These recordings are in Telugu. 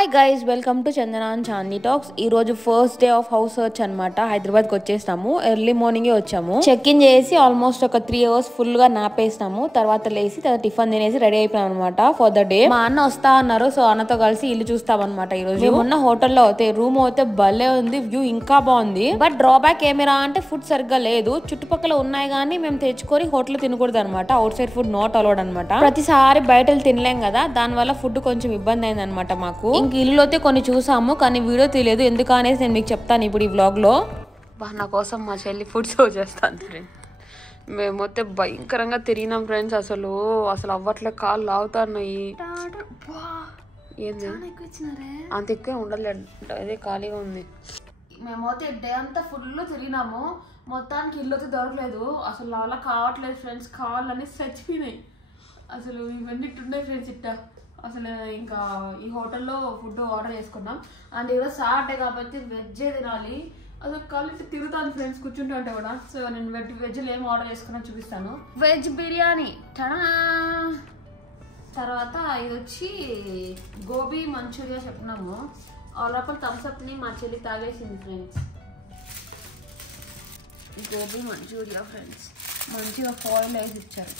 Hi guys, welcome to Chandana and Chandi talks. ఈ రోజు first day of house search అనమాట. హైదరాబాద్కి వచ్చేస్తాము. ఎర్లీ మార్నింగే వచ్చాము. చెక్ ఇన్ చేసి ఆల్మోస్ట్ ఒక 3 hours ఫుల్ గా నాపేస్తాము. తర్వాత లేసి టిఫిన్ తినేసి రెడీ అయిపోయాం అనమాట ఫర్ ద డే. మా అన్న వస్తా అన్నారు, సో అన్నతో కలిసి ఇల్లు చూస్తాం అనమాట. ఈ రోజు మొన్న హోటల్లో అయితే రూమ్ అయితే భలే ఉంది, వ్యూ ఇంకా బాగుంది. బట్ డ్రాబ్యాక్ ఏమిరా అంటే ఫుడ్ సరిగ్గా లేదు. చుట్టుపక్కల ఉన్నాయి కానీ మేము తెచ్చుకొని హోటల్ తినకూడదు అనమాట. Out side food not allowed అనమాట. ప్రతిసారి బయట తినలేం కదా, దాని వల్ల ఫుడ్ కొంచెం ఇబ్బంది అయింది అనమాట మాకు. ఇంక ఇల్లు అయితే కొన్ని చూసాము కానీ వీడియో తీయలేదు, ఎందుకు అనేసి నేను మీకు చెప్తాను ఇప్పుడు ఈ వ్లాగ్ లో. నా కోసం మా చెల్లి ఫుడ్ సర్వ్ చేస్తాను ఫ్రెండ్స్. మేమైతే భయంకరంగా తిరిగినాం ఫ్రెండ్స్. అసలు అవ్వట్లే, కాళ్ళు లాగుతున్నాయి. ఏంది అంత ఎక్కువ ఉండలేదు, అదే ఖాళీగా ఉంది. మేమైతే డే అంతా ఫుల్ తిరిగినాము, మొత్తానికి ఇల్లు అయితే దొరకలేదు. అసలు అలా కావట్లేదు ఫ్రెండ్స్, కాళ్ళని చచ్చిపోయినాయి. అసలు ఇవన్నీ ఉన్నాయి ఫ్రెండ్స్ ఇట్ట. అసలు ఇంకా ఈ హోటల్లో ఫుడ్ ఆర్డర్ చేసుకున్నాం. అండ్ ఈరోజు సాటర్డే కాబట్టి వెజ్జే తినాలి. అసలు కలిసి తిరుగుతాను ఫ్రెండ్స్ కూర్చుంటా అంటే కూడా. సో నేను వెజ్లో ఏం ఆర్డర్ చేసుకున్నా చూపిస్తాను. వెజ్ బిర్యానీ, తర్వాత ఇది వచ్చి గోబీ మంచూరియా చెప్పినాము. లోపల థమ్స్అప్ని మా చెల్లి తాగేసింది ఫ్రెండ్స్. గోబీ మంచూరియా ఫ్రెండ్స్ మంచిగా ఫాయిల్ వేసి ఇచ్చారు.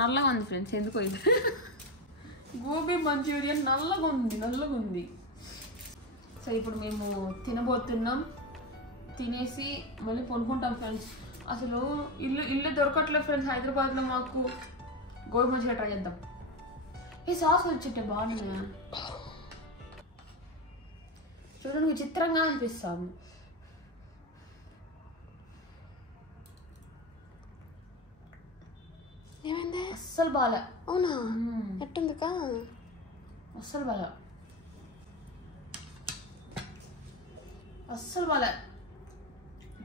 నల్లగా ఉంది ఫ్రెండ్స్, ఎందుకో ఇది గోబీ మంచూరియన్ నల్లగా ఉంది. సో ఇప్పుడు మేము తినబోతున్నాం, తినేసి మళ్ళీ కొనుక్కుంటాం ఫ్రెండ్స్. అసలు ఇల్లు దొరకట్లేదు ఫ్రెండ్స్ హైదరాబాద్లో మాకు. గోబీ మంచూరియా ట్రై చేద్దాం. ఈ సాస్ వచ్చింటే బాగుంది, చూడండి విచిత్రంగా అనిపిస్తాము. ఏమైంది? అస్సలు బాగా. అవునా? ఎట్టుందికా? అస్సలు బాగా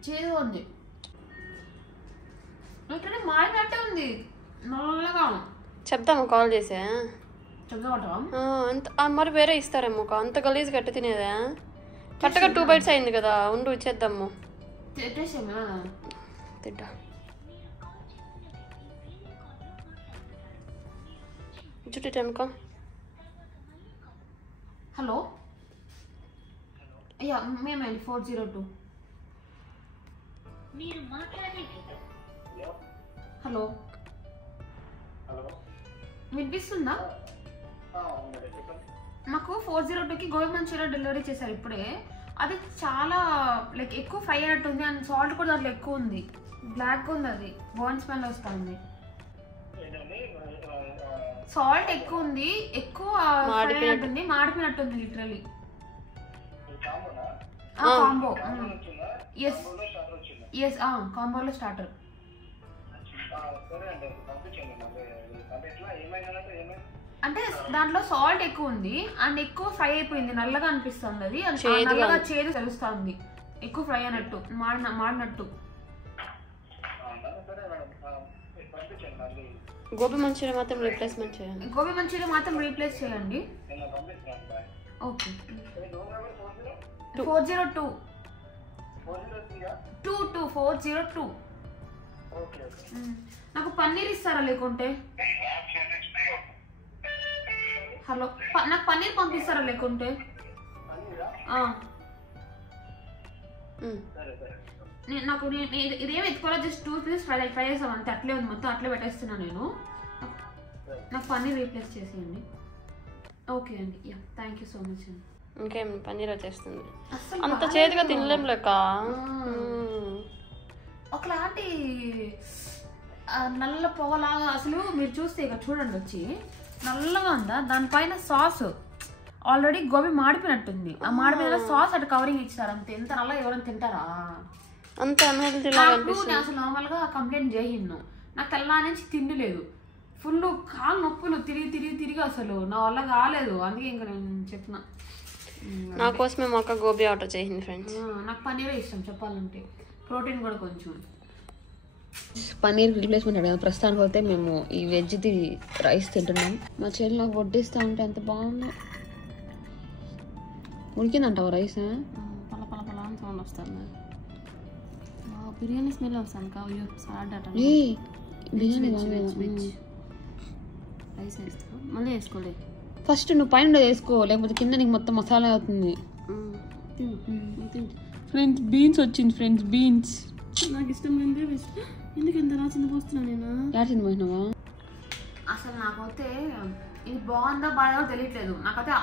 చేదుగా ఉంది. ఇక్కడ మాడినట్టే ఉంది, నల్లగా. చెప్తాము కాల్ చేసా. చెప్దామంటావా? మరి వేరే ఇస్తారేమో. అంత గలీజ్ గట్టి తినేదా? కరెక్ట్గా 2 bites అయింది కదా, ఉండు ఇచ్చేద్దాము. తింటా. చుట్టూ హలో, అయ్యా మేమేంటి 402. హలో వినిపిస్తుందా? మాకు 402కి గోబీ మంచూరియా డెలివరీ చేశారు ఇప్పుడే. అది చాలా లైక్ ఎక్కువ ఫ్రై అయినట్టుంది, అండ్ సాల్ట్ కూడా దాంట్లో ఎక్కువ ఉంది. బ్లాక్గా ఉంది, అది బర్న్ స్మెల్ వస్తుంది. సాల్ట్ ఎక్కువ ఉంది, ఎక్కువ మాడిపోయినట్టుంది లిటరలీ. కాంబో, ఎస్ కాంబోలో స్టార్టర్. అంటే దాంట్లో సాల్ట్ ఎక్కువ ఉంది అండ్ ఎక్కువ ఫ్రై అయిపోయింది, నల్లగా అనిపిస్తుంది. అది నల్లగా చేదు తెలుస్తుంది, ఎక్కువ ఫ్రై అయినట్టు, మాడినట్టు. గోబీ మంచూరియా మాత్రం రీప్లేస్మెంట్ చేయండి. గోబీ మంచూరియా మాత్రం రీప్లేస్ చేయండి. ఓకే. 402 402. నాకు పన్నీర్ ఇస్తారా లేకుంటే? హలో, నాకు పన్నీర్ పంపిస్తారా లేకుంటే? నాకు ఇదేం ఎత్తుకోవాలి, జస్ట్ 2 pieces ఫ్రై చేసాం అంతే. అట్లే ఉంది మొత్తం, అట్లే పెట్టేస్తున్నా నేను. నాకు పన్నీర్ రీప్లేస్ చేసేయండి. ఓకే అండి, yeah thank you so much అండి. ఇంకేం పన్నీర్ వచ్చేస్తుంది. అంత చేతిగా తినలేం లెక్క. ఒకలాంటి నల్ల పొగలాగా. అసలు మీరు చూస్తే ఇక చూడండి, వచ్చి నల్లగా ఉందా, దానిపైన సాస్ ఆల్రెడీ గోబీ మాడిపోయినట్టుంది. ఆ మాడిపోయిన సాస్ అటు కవరింగ్ ఇచ్చారు అంతే. ఎంత నల్ల ఎవరైనా తింటారా? అంత అన్హెల్తీ. అసలు నార్మల్ గా కంప్లైంట్ చేయిను, నాకు తెల్లా నుంచి తిండి లేదు, ఫుల్ కాళ్ళు నొప్పులు తిరిగి అసలు నా వల్ల కాలేదు. అందుకే ఇంకా నేను చెప్పిన, నా కోసమే మా అక్క గోబీ ఆర్డర్ చేసింది ఫ్రెండ్స్. నాకు పన్నీరే ఇష్టం చెప్పాలంటే, ప్రోటీన్ కూడా కొంచెం. పన్నీర్ రీప్లేస్మెంట్ అడిగాను. ప్రస్తుతానికి అయితే మేము ఈ వెజ్ది రైస్ తింటున్నాం. మా చెల్లి నాకు వడ్డిస్తూ ఉంటే ఎంత బాగుంది. ఉడికిందంటావా రైస్? పల అని సౌండ్ వస్తుంది. బిర్యానీ స్మెల్ వస్తుంది. కావు సలాడ్ అట. బిర్యానీ రైస్ వేస్తాం, మళ్ళీ వేసుకోలే. ఫస్ట్ నువ్వు పైన వేసుకో, లేకపోతే కింద నీకు మొత్తం మసాలా అవుతుంది. ఫ్రెండ్స్ బీన్స్ వచ్చింది. ఫ్రెండ్స్ బీన్స్ నాకు ఇష్టం లేదు. ఎందుకు ఎంత చింత పోస్తున్నా నేను? ఎలా చింత పోసినావా? అసలు నాకైతే ఇది బాగుందా బాగా తెలియట్లేదు. నాకైతే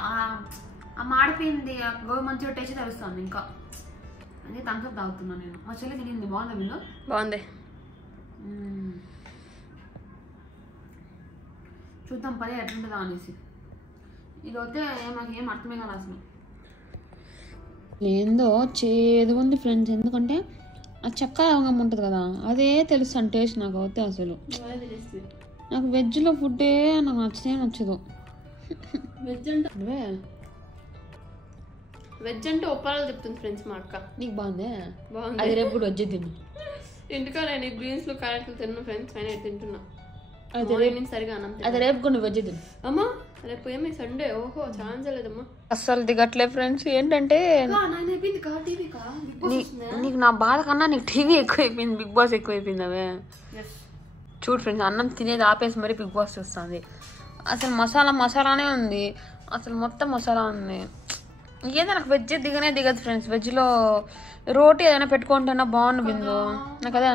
ఆ మాడిపోయింది గోబీ మంచిగా టేస్ట్ తెలుస్తుంది. ఇంకా అదే థమ్స్అప్ తాగుతున్నాను నేను. మా చెల్లి తినింది. బాగుందా వీళ్ళు? బాగుంది. చూద్దాం పదే ఎట్లుంటుందా అనేసి. ఇది వస్తే మాకు ఏం అర్థమే కాదు అసలు. ఏందో చేదు ఉంది ఫ్రెండ్స్. ఎందుకంటే ఆ చెక్క లవంగం ఉంటుంది కదా, అదే తెలుస్తాను టేస్ట్ నాకు అయితే. అసలు నాకు వెజ్లో ఫుడ్డే నాకు నచ్చదు. వెజ్ అంటే ఒప్పాలో చెప్తుంది ఫ్రెండ్స్ మా అక్క. నీకు బాగుందే? బాగుంది. అది రేపు కూడా వెజ్ తిను. ఇంటికా నేను బీన్స్ లో క్యారెట్లు తిన్నా ఫ్రెండ్స్. అయినా తింటున్నా. సరిగా అది రేపు కూడా వెజ్ తిను. అమ్మా రేపు ఏమి సండే? ఓహో ఛాన్స్ లేదమ్మా. అస్సలు దిగట్లే ఫ్రెండ్స్. ఏంటంటే నీకు నా బాధ కన్నా నీకు టీవీ ఎక్కువైపోయింది, బిగ్ బాస్ ఎక్కువైపోయింది. అవే చూడు ఫ్రెండ్స్, అన్నం తినేది ఆపేసి మరి బిగ్ బాస్ చూస్తుంది. అసలు మసాలానే ఉంది. అసలు మొత్తం మసాలా ఉంది. ఏదో నాకు వెజ్ దిగదు ఫ్రెండ్స్. వెజ్లో రోటీ ఏదైనా పెట్టుకుంటున్నా బాగుండు బిందు. నాకు అదే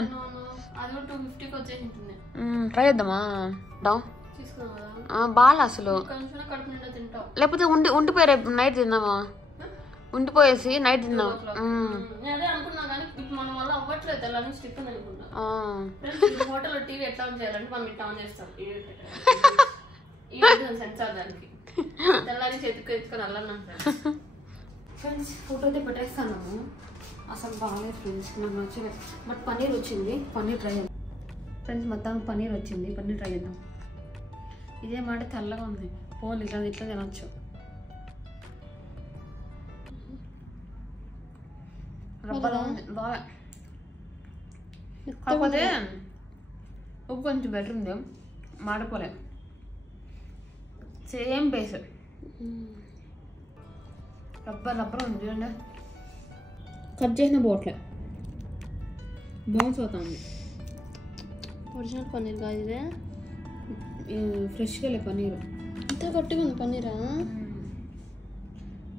ట్రై చేద్దామా? బాగా అసలు. లేకపోతే ఉండిపోయి రేపు నైట్ తిందామా? ఉండిపోయేసి నైట్ తిందాం. ఫ్రెండ్స్ ఫోటో అయితే పెట్టేస్తాను. అసలు బాగాలేదు ఫ్రెండ్స్, నాకు నచ్చలేదు. బట్ పన్నీర్ వచ్చింది. పన్నీర్ ట్రై చేద్దాం ఫ్రెండ్స్. మొత్తం పన్నీర్ వచ్చింది. పన్నీర్ ట్రై చేద్దాం. ఇదే మాట తెల్లగా ఉంది. పోనీ ఇట్లా తినొచ్చు. రబ్బలా ఉంది బాగా. కాకపోతే ఉప్పు కొంచెం బెటర్ ఉంది. మాడిపోలే. Same base. రబ్బర్ ఉంది చూడండి. కట్ చేసిన బోట్లే బౌన్స్ అవుతుంది. ఒరిజినల్ పన్నీర్ కాదు ఇదే. ఫ్రెష్గా లే పన్నీరు. ఇంత గట్టిగా ఉంది పన్నీరా?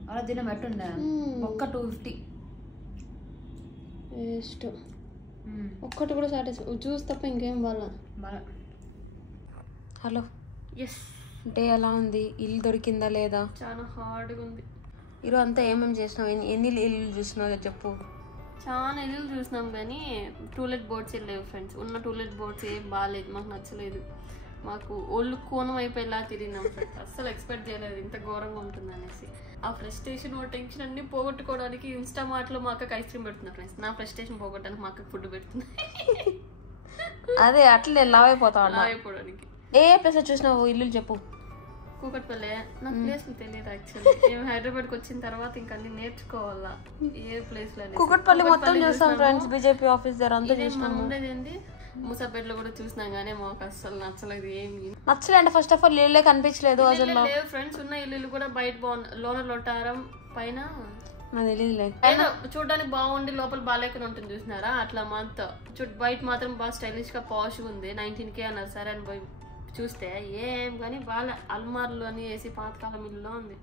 అలా తిన పెట్టుండే. ఒక్క 250 వేస్ట్. ఒక్కటి కూడా సాటిస్ఫై జ్యూస్ తప్ప ఇంకేం బాగా. హలో, ఎస్ డే ఎలా ఉంది? ఇల్లు దొరికిందా లేదా? చాలా హార్డ్గా ఉంది. ఈరోజు అంతా ఏమేమి చేసినావు? ఎన్ని ఇల్లు చూసినావు చెప్పు. చాలా ఇల్లు చూసినాం కానీ టూలెట్ బోర్డ్స్ లేవు ఫ్రెండ్స్. ఉన్న టూలెట్ బోర్డ్స్ ఏం బాగాలేదు, మాకు నచ్చలేదు. మాకు ఒళ్ళు కోణం అయిపోయేలా తిరిగినాం ఫ్రెండ్స్. అస్సలు ఎక్స్పెక్ట్ చేయలేదు ఇంత ఘోరంగా ఉంటుంది అనేసి. ఆ ఫ్రస్ట్రేషన్ టెన్షన్ అన్ని పోగొట్టుకోవడానికి ఇన్స్టామార్ట్లో మా అక్కకి ఐస్ క్రీమ్ పెడుతున్నా ఫ్రెండ్స్. నా ఫ్రస్ట్రేషన్ పోగొట్టడానికి మా అక్కకి ఫుడ్ పెడుతుంది. అదే అట్లే లావ్ అయిపోవడానికి. ఏ ప్లేస్ చూసినావు ఇల్లు చెప్పు. కూకట్పల్లి. నాకు ప్లేస్ తెలియదు యాక్చువల్లీ. మేము హైదరాబాద్కి వచ్చిన తర్వాత ఇంకా అన్ని నేర్చుకోవాలా ఏ ప్లేస్ లో. కూకట్పల్లి మొత్తం చూసాం ఫ్రెండ్స్. బీజేపీ ఆఫీస్ దగ్గర అంతా చూసినాం. ఉండేది ఏంది మూసాపేటలో కూడా చూసినాం కానీ మాకు అస్సలు నచ్చలేదు. ఏమి నచ్చలే అంటే ఫస్ట్ ఆఫ్ ఆల్ ఇల్లే కనిపించలేదు అసలు. లేవు ఫ్రెండ్స్. ఉన్న ఇల్లు కూడా బయట బాగుంది. లోన లొట్టారం పైన చూడడానికి బాగుండి లోపల బాగాలేకుండా ఉంటుంది చూసినారా? అట్లా మాతో బయట మాత్రం బాగా స్టైలిష్ గా పాష్ ఉంది. 19K అన్నారు. సరే అని పోయి చూస్తే ఏం కానీ బాగా అల్మార్లు అని వేసి పాతకాలం ఇల్లులో ఉంది.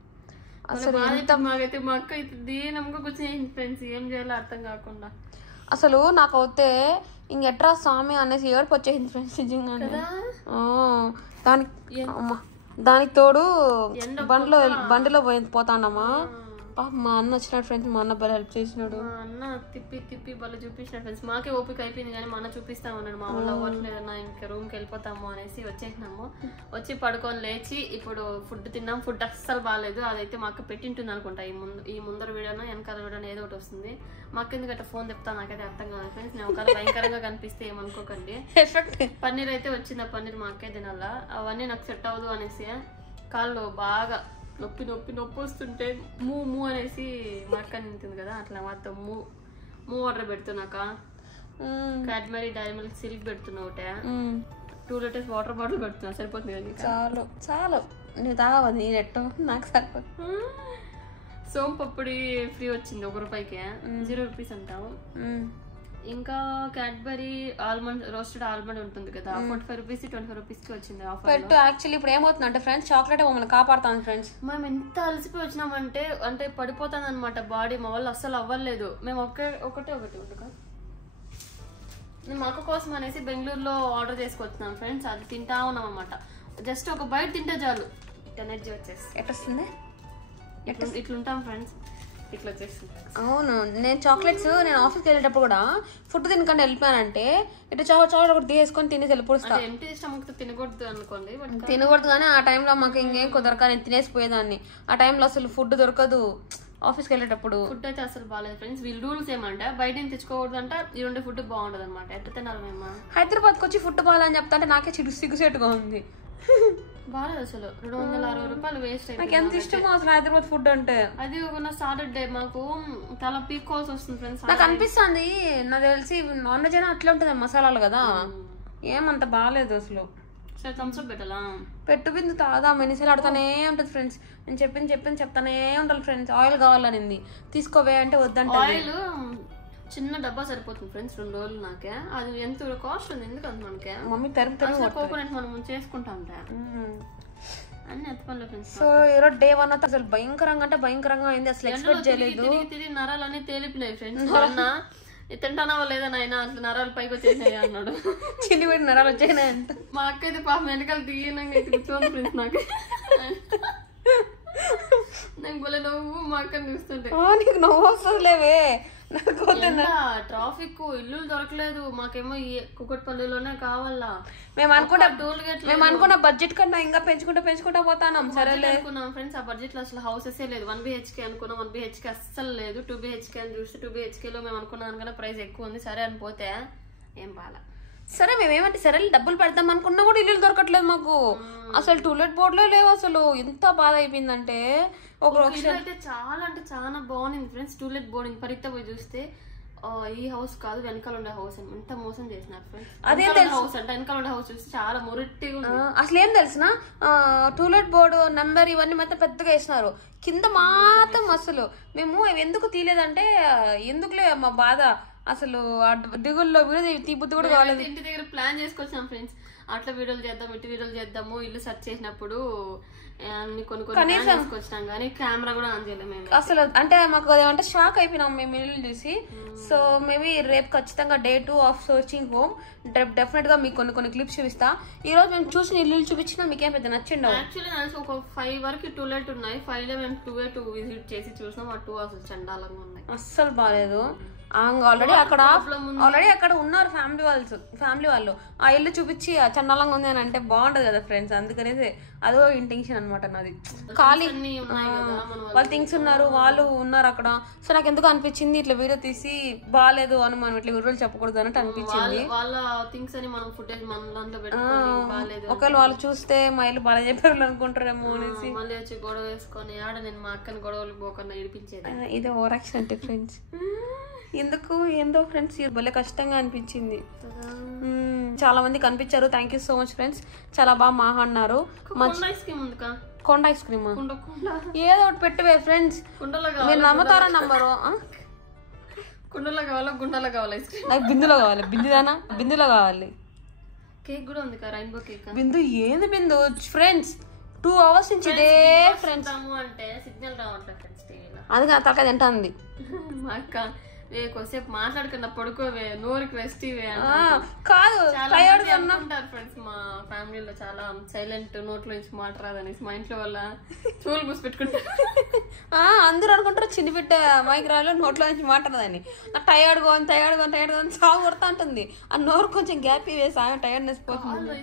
మాకైతే మా అక్క అయితే దీనంగా కూర్చొని ఫ్రెండ్స్ ఏం చేయాలో అర్థం కాకుండా. అసలు నాకైతే ఇంకెట్రా స్వామి అనేసి ఏడుపు వచ్చేసింది ఫ్రెండ్స్ నిజంగానే. దానికి తోడు బండిలో పోతాండమ్మా. మా అన్న వచ్చినాడు ఫ్రెండ్స్. మా అన్న బాగా హెల్ప్ చేసినాడు. మా అన్న తిప్పి బాగా చూపించినాడు ఫ్రెండ్స్. మాకే ఓపిక అయిపోయింది కానీ మా అన్న చూపిస్తా ఉన్నాడు. మా వాళ్ళు అవ్వట్లేదన్నా ఇంకా రూమ్కి వెళ్ళిపోతాము అనేసి వచ్చేసినాము. వచ్చి పడుకొని లేచి ఇప్పుడు ఫుడ్ తిన్నాం. ఫుడ్ అస్సలు బాగాలేదు. అదైతే మా అక్క పెట్టింటుంది అనుకుంటా. ఈ ముందర వీడియోనో వెనకాల వీడియోనో ఏదో ఒకటి వస్తుంది. మా అక్క ఎందుకంటే ఫోన్ చెప్తాను నాకైతే అర్థం కాదు ఫ్రెండ్స్. నేను ఒకవేళ భయంకరంగా కనిపిస్తే ఏమనుకోకండి. పన్నీర్ అయితే వచ్చింది. ఆ పన్నీర్ మా అక్కే తినాలా. అవన్నీ నాకు సెట్ అవ్వదు అనేసి కాళ్ళు బాగా నొప్పి వస్తుంటే మూ అనేసి మా అక్క నింటుంది కదా. అట్లా మొత్తం మూ ఆర్డర్ పెడుతున్నాక క్యాడ్బరీ డైరీ మిల్క్ సిల్క్ పెడుతున్నా. ఒకటే 2 లీటర్స్ వాటర్ బాటిల్ పెడుతున్నా. సరిపోతుంది కదా? చాలు నువ్వు తాగవద్దు. నేను ఎట్టో నాకు సరిపోతుంది. సోంపప్పుడి ఫ్రీ వచ్చింది 1 రూపాయికి. 0 రూపీస్ అంటావు. ఇంకా క్యాడ్బరీ ఆల్మండ్ రోస్టెడ్ ఆల్మండ్ ఉంటుంది కదా 45 రూపీస్ 25 రూపీస్ కి వచ్చింది ఆఫర్. పెట్టు. యాక్చువల్లీ ఇప్పుడు ఏమవుతుందంటే ఫ్రెండ్స్ చాక్లెట్ మమ్మల్ని కాపాడుతాను ఫ్రెండ్స్. మేము ఎంత అలసిపోయి వచ్చినామంటే అంటే పడిపోతాను అనమాట బాడీ. మా వాళ్ళు అస్సలు అవ్వలేదు. మేము ఒకటి ఉండగా మేము అక్క కోసం అనేసి బెంగళూరులో ఆర్డర్ చేసుకొచ్చున్నాం ఫ్రెండ్స్. అది తింటా ఉన్నాం అనమాట. జస్ట్ ఒక బైట్ తింటే చాలు ఎనర్జీ వచ్చేసి ఎట్లొస్తుంది ఇట్లుంటాం ఫ్రెండ్స్. ఇట్లా వచ్చేస్తుంది. అవును, నేను చాక్లెట్స్ నేను ఆఫీస్కి వెళ్ళేటప్పుడు కూడా ఫుడ్ తినకుండా వెళ్ళిపోయానంటే ఇట్లా చాక్లెట్ ఒకటి తీసుకొని తినేసి వెళ్ళిపోతా. ఎంటీ స్టమక్ తినకూడదు అనుకోండి, తినకూడదు కానీ ఆ టైంలో మాకు ఇంకేం కుదరక నేను తినేసిపోయేదాన్ని. ఆ టైంలో అసలు ఫుడ్ దొరకదు ఆఫీస్కి వెళ్ళేటప్పుడు. ఫుడ్ అయితే అసలు బాగాలేదు ఫ్రెండ్స్. వీళ్ళు రూల్స్ ఏమంటే బయట తెచ్చుకోకూడదు అంట. ఈ రెండు ఫుడ్ బాగుంటది అనమాట. ఎట్లా తినాలి మేము? హైదరాబాద్కి వచ్చి ఫుడ్ బాగాలని చెప్తా అంటే నాకే సిగ్గుసేటుగా ఉంది. బాగాలేదు అసలు. 260 రూపాయలు వేస్ట్ నాకు ఎంత అయిపోయింది. ఇష్టమో అసలు హైదరాబాద్ ఫుడ్ అంటే. అది ఒక సాటర్డే మాకు చాలా పీక్కోవాల్సి వస్తుంది ఫ్రెండ్స్. నాకు అనిపిస్తుంది, నాకు తెలిసి నాన్ వెజ్ అయినా అట్లా ఉంటుంది మసాలాలు కదా, ఏమంత బాగాలేదు అసలు. సరే థమ్స్ అప్ పెట్టాలా? పెట్టు బిందు తాదా మెనిసలు ఆడుతూనే ఉంటుంది ఫ్రెండ్స్. నేను చెప్తానే ఉండాలి ఫ్రెండ్స్. ఆయిల్ కావాలనింది తీసుకోవే అంటే వద్దంటే. ఆయిల్ చిన్న డబ్బా సరిపోతుంది ఫ్రెండ్స్ 2 రోజులు. నాకే అది ఎంత కాస్ట్ ఉంది ఎందుకంత మనకే. మమ్మీ తరుపు కోకోనట్ మనం చేసుకుంటాం అన్ని ఎత్తపల్లి ఫ్రెండ్స్. సో ఈరోజు డే 1 అసలు భయంకరంగా అంటే భయంకరంగా అయింది. అసలు ఎక్స్పెక్ట్ చేయలేదు. తిరిగి నరాలన్నీ తేలిపినాయి ఫ్రెండ్స్. అన్న తింటానావా లేదా నాయన అసలు నరాలు పైకి వచ్చేసినాయి అన్నాడు. చిన్ని పెట్టి నరాలు వచ్చేసినాయి అంట. మా అక్క అయితే పాపం వెనకాల తీయనంగా కూర్చోండి ఫ్రెండ్స్. నాకు బోలే నవ్వు మా అక్కని చూస్తుంటే. నీకు నవ్వు వస్తుంది లేవే. ట్రాఫిక్ ఇల్లు దొరకలేదు మాకేమో ఈ కుకట్పల్లిలోనే కావాలా. మేము అనుకున్న బడ్జెట్ కన్నా ఇంకా పెంచుకుంటా పోతాం. సరేలే అనుకున్నాం ఫ్రెండ్స్. ఆ బడ్జెట్ లో అసలు హౌసెస్ లేదు. 1 BHK అనుకున్నాం. 1 BHK అస్సలు లేదు. 2 BHK అని చూస్తే 2 BHK లో మేము అనుకున్నాం కదా ప్రైస్ ఎక్కువ ఉంది. సరే అని పోతే ఏం బాగా. సరే మేమేమంటే సరే డబ్బులు పెడతాం అనుకున్నా కూడా ఇల్లు దొరకట్లేదు మాకు. అసలు టూలెట్ బోర్డులో లేవు. అసలు ఎంత బాధ అయిపోయిందంటే అయితే చాలా అంటే చాలా బాగుంది ఫ్రెండ్స్. టూలెట్ బోర్డింగ్ పరిత పోయి చూస్తే ఈ హౌస్ కాదు వెనకాల ఉండే హౌస్ అని ఎంత మోసం చేసినారు ఫ్రెండ్స్. అదే హౌస్ అంటే వెనకాల ఉండే హౌస్ చూస్తే చాలా మురిట్టిగా ఉంది. అసలు ఏం తెలిసిన టూలెట్ బోర్డు నెంబర్ ఇవన్నీ మొత్తం పెద్దగా వేసినారు. కింద మాత్రం అసలు మేము ఎందుకు తీయలేదంటే ఎందుకులే మా బాధ. అసలు దిగుల్లో వీడియో తీబుద్ది కూడా కాలేదు. ఇంటి దగ్గర ప్లాన్ చేసుకొచ్చాం ఫ్రెండ్స్. అట్లా వీడియోలు చేద్దాం ఇటు వీడియోలు చేద్దాము. ఇల్లు సెర్చ్ చేసినప్పుడు అన్ని కొన్ని తీసుకొచ్చినాం కానీ కెమెరా కూడా ఆన్ చేయలేము అసలు. అంటే మాకు ఏమంటే షాక్ అయిపోయినాం మేము ఇల్లు చూసి. సో మేబీ రేపు ఖచ్చితంగా day 2 of searching home definite గా మీకు కొన్ని క్లిప్స్ చూపిస్తా. ఈ రోజు మేము చూసిన ఇల్లు చూపించినా మీకేం పెద్ద నచ్చిండవు. యాక్చువల్లీ ఒక 5 వరకు టూలెట్ ఉన్నాయి. 5 లో మేము 2 విజిట్ చేసి చూసినాం. ఆ 2 అసలు చండాలంగా ఉన్నాయి. అస్సలు బాగాలేదు. ఆల్రెడీ అక్కడ ఉన్నారు ఫ్యామిలీ వాళ్ళు. ఆ ఇల్లు చూపించి చండాలంగా ఉంది అని అంటే బాగుంటది కదా ఫ్రెండ్స్. అందుకనేసి అదో ఇంటెన్షన్ అనమాట నాది. ఖాళీ వాళ్ళ థింగ్స్ వాళ్ళు ఉన్నారు అక్కడ. సో నాకు ఎందుకు అనిపించింది ఇట్లా వీడియో తీసి బాగాలేదు అని మనం ఇట్లా వీడియోలు చెప్పకూడదు అన్నట్టు అనిపించింది. ఒకవేళ వాళ్ళు చూస్తే మా ఇల్లు బాగా చెప్పారు అనుకుంటారేమో అనేసి మళ్ళీ వచ్చి గొడవ వేసుకొని ఆడ నేను మా అక్కని గొడవలు పోకుండా ఇడిపించేది. ఇదే ఓవర్ యాక్షన్ అంటే ఫ్రెండ్స్. ఎందుకు ఏందో ఫ్రెండ్స్ భలే కష్టంగా అనిపించింది. చాలా మంది కనిపించారు. Thank you so much friends. చాలా బాగా మాట్లాడినారు. కొండ ఐస్ క్రీమ్ ఏదో ఒకటి పెట్టవే ఫ్రెండ్స్. మీరు నమ్ముతారా నంబరు? కుండలో కావాలా గుండలో కావాలి ఐస్ క్రీమ్? నాకు బిందులో కావాలి. బిందులో కావాలి. కేక్ కూడా ఉంది కదా రైన్బో కేక్. బిందు ఏంది బిందు ఫ్రెండ్స్ 2 hours నుంచి ఇదే ఫ్రెండ్స్ అంటే సిగ్నల్ రావట్లేదు ఫ్రెండ్స్ టీవీలో. అందుకే నా తలకాయ తింటుంది. మా అక్క కొద్దిసేపు మాట్లాడుకున్న పడుకోవే నోరుకి రెస్ట్ ఇవే కాదు అంటారు ఫ్రెండ్స్. మా ఫ్యామిలీలో చాలా సైలెంట్ నోట్లో నుంచి మాట రాదనేసి మా ఇంట్లో వల్ల చూలు పూసి పెట్టుకుంటారు. అందరూ అనుకుంటారు చిన్న బిడ్డ మైక్ రాలో నోట్లో నుంచి మాట రాదని. నాకు టైర్డ్ గా సాగు కొడతా ఉంటుంది. ఆ నోరు కొంచెం గ్యాప్ వేసి ఆమె టైర్డ్నెస్ పోతుంది.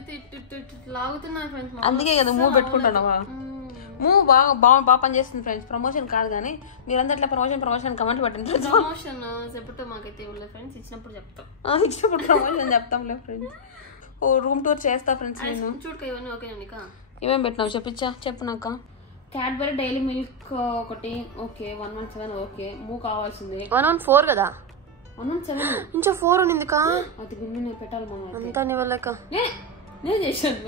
లాగుతున్నారు ఫ్రెండ్స్. అందుకే కదా మూవ్ పెట్టుకుంటున్నావా? మూవ్ బాగా పనిచేస్తుంది ఫ్రెండ్స్. ప్రమోషన్ కాదు కానీ మీరంతా ఇట్లా ప్రమోషన్ కమెంట్ పెట్టండి. ప్రమోషన్ చెప్తే మాకైతే ఫ్రెండ్స్ ఇచ్చినప్పుడు ప్రమోషన్ చెప్తాంలే ఫ్రెండ్స్. రూమ్ టూర్ చేస్తా ఫ్రెండ్స్. నేను చూడక ఇవన్నీ ఓకేనండి. ఇవేం పెట్టినావు చెప్పు నాకు. క్యాడ్బరీ డైలీ మిల్క్ ఒకటి ఓకే. 117 ఓకే. మూవ్ కావాల్సింది 114 కదా. 117 ఇంకా 4 ఉంది కా. అది బిన్ను పెట్టాలి మనం అంతా నీ వల్లక. నేను చేసాను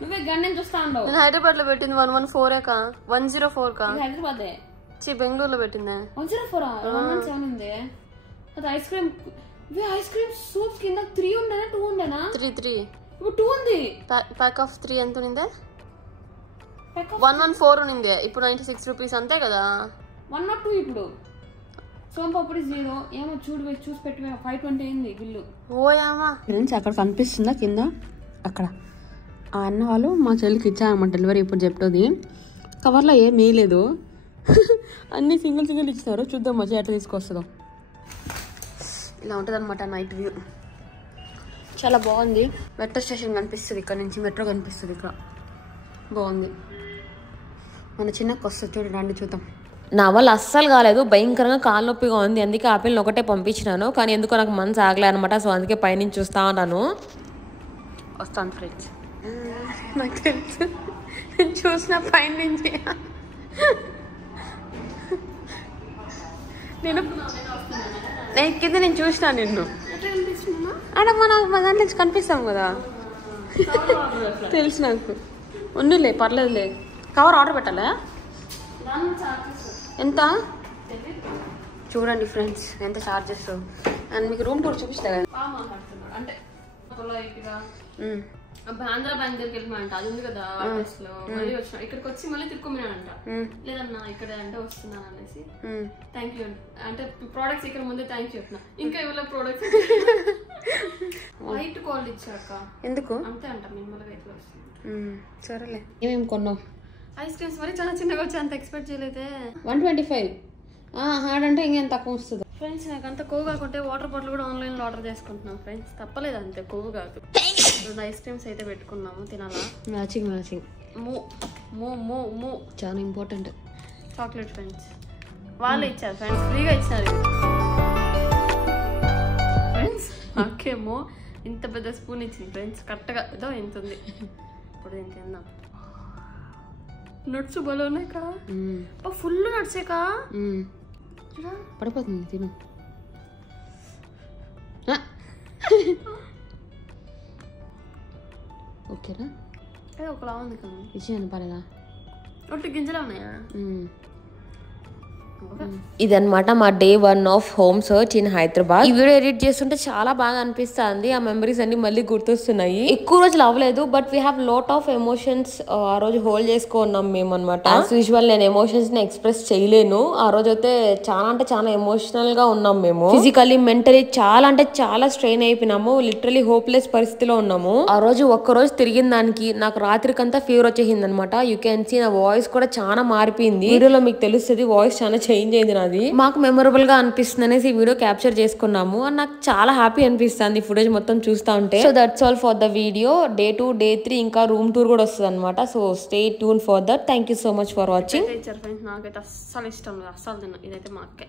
నువ్వే గండం చూస్తా ఉండవు. నేను హైదరాబాద్ లో పెట్టింది 114 కా. 104 కా. హైదరాబాద్ బెంగళూరులో పెట్టిందే 104. 117 ఉంది. అది ఐస్ క్రీమ్ ఇవి ఐస్ క్రీమ్ సూప్స్ కింద 3 ఉండేనా 2 ఉండేనా 3 ఇప్పుడు 2 ఉంది. ప్యాక్ ఆఫ్ 3 ఎంత ఉంది? 114 ఉంది. ఇప్పుడు 96 రూపీస్ అంతే కదా. 102 ఇప్పుడు. సోంపాపిడి 0. ఏమో చూసి పెట్టి 520 అయింది బిల్లు. ఓయామా ఫ్రెండ్స్ అక్కడ కనిపిస్తుందా కింద అక్కడ ఆ అన్న వాళ్ళు మా చెల్లికి ఇచ్చారన్నమాట డెలివరీ. ఇప్పుడు చెప్తుంది కవర్లో ఏం వేయలేదు అన్నీ సింగిల్ ఇచ్చినారు. చూద్దాం మా ఎట్లా తీసుకొస్తుందో. ఇలా ఉంటుంది అనమాట నైట్ వ్యూ. చాలా బాగుంది. మెట్రో స్టేషన్ కనిపిస్తుంది ఇక్కడ నుంచి. మెట్రో కనిపిస్తుంది ఇక్కడ. బాగుంది. మన చిన్నకి వస్తుంది చూడండి. రండి చూద్దాం. నా వల్ల అస్సలు కాలేదు. భయంకరంగా కాలు నొప్పిగా ఉంది. అందుకే ఆ పిల్లని ఒకటే పంపించినాను. కానీ ఎందుకో నాకు మనసు ఆగలే అనమాట. సో అందుకే పైనుంచి చూస్తా ఉన్నాను. వస్తాను ఫ్రెండ్స్. నాకు తెలుసు నేను చూసిన పైనుంచి. నేను కింద నేను చూసినా నిన్ను. అంటే మన దాంట్లో నుంచి కనిపిస్తాం కదా. తెలుసు నాకు. ఉన్నిలే పర్లేదులే. కవర్ ఆర్డర్ పెట్టాలా? ఎంత చూడండి ఫ్రెండ్స్ ఎంత చార్జెస్. అండ్ మీకు రూమ్ టూర్ చూపిస్తా కదా. అంటే ఆంధ్ర బ్యాంక్ దగ్గరికి వెళ్ళిపోయానంట. అది ఉంది కదా అడ్రస్ లో. మళ్ళీ వచ్చిన ఇక్కడికి వచ్చి మళ్ళీ తిరుక్కున్నానంట. లేదన్నా ఇక్కడ అంటే వస్తున్నాను అనేసి థ్యాంక్ యూ అంటే ప్రోడక్ట్స్ ఇక్కడ ముందే థ్యాంక్ యూ చెప్పిన. ఇంకా ఇవ్వలే ప్రోడక్ట్స్. వైట్ కాల్ ఇచ్చాక ఎందుకు అంతే అంట. మిమ్మల్ని ఇట్లా వస్తుంది. సరేలే. ఏమేమి కొన్నావు? ఐస్ క్రీమ్స్ మరి చాలా చిన్నగా వచ్చి అంత ఎక్స్పెక్ట్ చేయలేదే. 125 హార్డ్ అంటే ఇంకేం తక్కువ వస్తుంది. ఫ్రెండ్స్ నాకు అంత కొవ్వు కాకుంటే వాటర్ బాటిల్ కూడా ఆన్లైన్లో ఆర్డర్ చేసుకుంటున్నాం ఫ్రెండ్స్. తప్పలేదు అంతే కొవ్వు కాదు. ఐస్ క్రీమ్స్ అయితే పెట్టుకున్నాము తినాలా. మ్యాచింగ్ మూ చాలా ఇంపార్టెంట్. చాక్లెట్ ఫ్రెండ్స్ వాళ్ళే ఇచ్చారు ఫ్రెండ్స్. ఫ్రీగా ఇచ్చారు ఫ్రెండ్స్. నాకేమో ఇంత పెద్ద స్పూన్ ఇచ్చింది ఫ్రెండ్స్. కరెక్ట్గా ఏదో ఎంత ఉంది. ఇప్పుడు నేను తిందాం. నట్స్ బలో ఉన్నాయి కా. ఫుల్ నట్సే కా. పడిపోతుంది తిను. ఓకేనా? అదే ఒకలా ఉంది కదా. ఇచ్చేయను పర్లేదా? ఒట్టి గింజలు ఉన్నాయా? ఇదన్నమాట మా day 1 of home search in Hyderabad. ఈ వీడియో ఎడిట్ చేస్తుంటే చాలా బాగా అనిపిస్తుంది. ఆ మెమరీస్ అన్ని మళ్ళీ గుర్తొస్తున్నాయి. ఎక్కువ రోజులు అవ్వలేదు but we have lot of emotions ఆ రోజు హోల్డ్ చేసుకున్నాం మేము అనమాట. యాజ్ యూజువల్ నేను ఎమోషన్స్ ని ఎక్స్ప్రెస్ చేయలేను. ఆ రోజు అయితే చాలా ఎమోషనల్ గా ఉన్నాం మేము. ఫిజికల్లీ మెంటలీ చాలా స్ట్రెయిన్ అయిపోయినాము. లిటరలీ హోప్లెస్ పరిస్థితిలో ఉన్నాము. ఆ రోజు ఒక్కరోజు తిరిగిన దానికి నాకు రాత్రికంతా ఫీవర్ వచ్చేసింది అనమాట. యూ క్యాన్ సీ నా వాయిస్ కూడా చాలా మారిపోయింది. వీడియోలో మీకు తెలుస్తుంది వాయిస్ చాలా చేంజ్ అయింది నాది. మాకు మెమొరబుల్ గా అనిపిస్తుంది అనేసి ఈ వీడియో క్యాప్చర్ చేసుకున్నాము. అండ్ నాకు చాలా హ్యాపీ అనిపిస్తుంది ఫుటేజ్ మొత్తం చూస్తా ఉంటే. So that's all for the video. Day 2 day 3 ఇంకా రూమ్ టూర్ కూడా వస్తుంది అనమాట. So stay tune for that. Thank you so much for watching. నాకైతే అస్సలు ఇష్టం లేదు. అస్సలు తిన్నా. ఇదైతే మా అక్కే.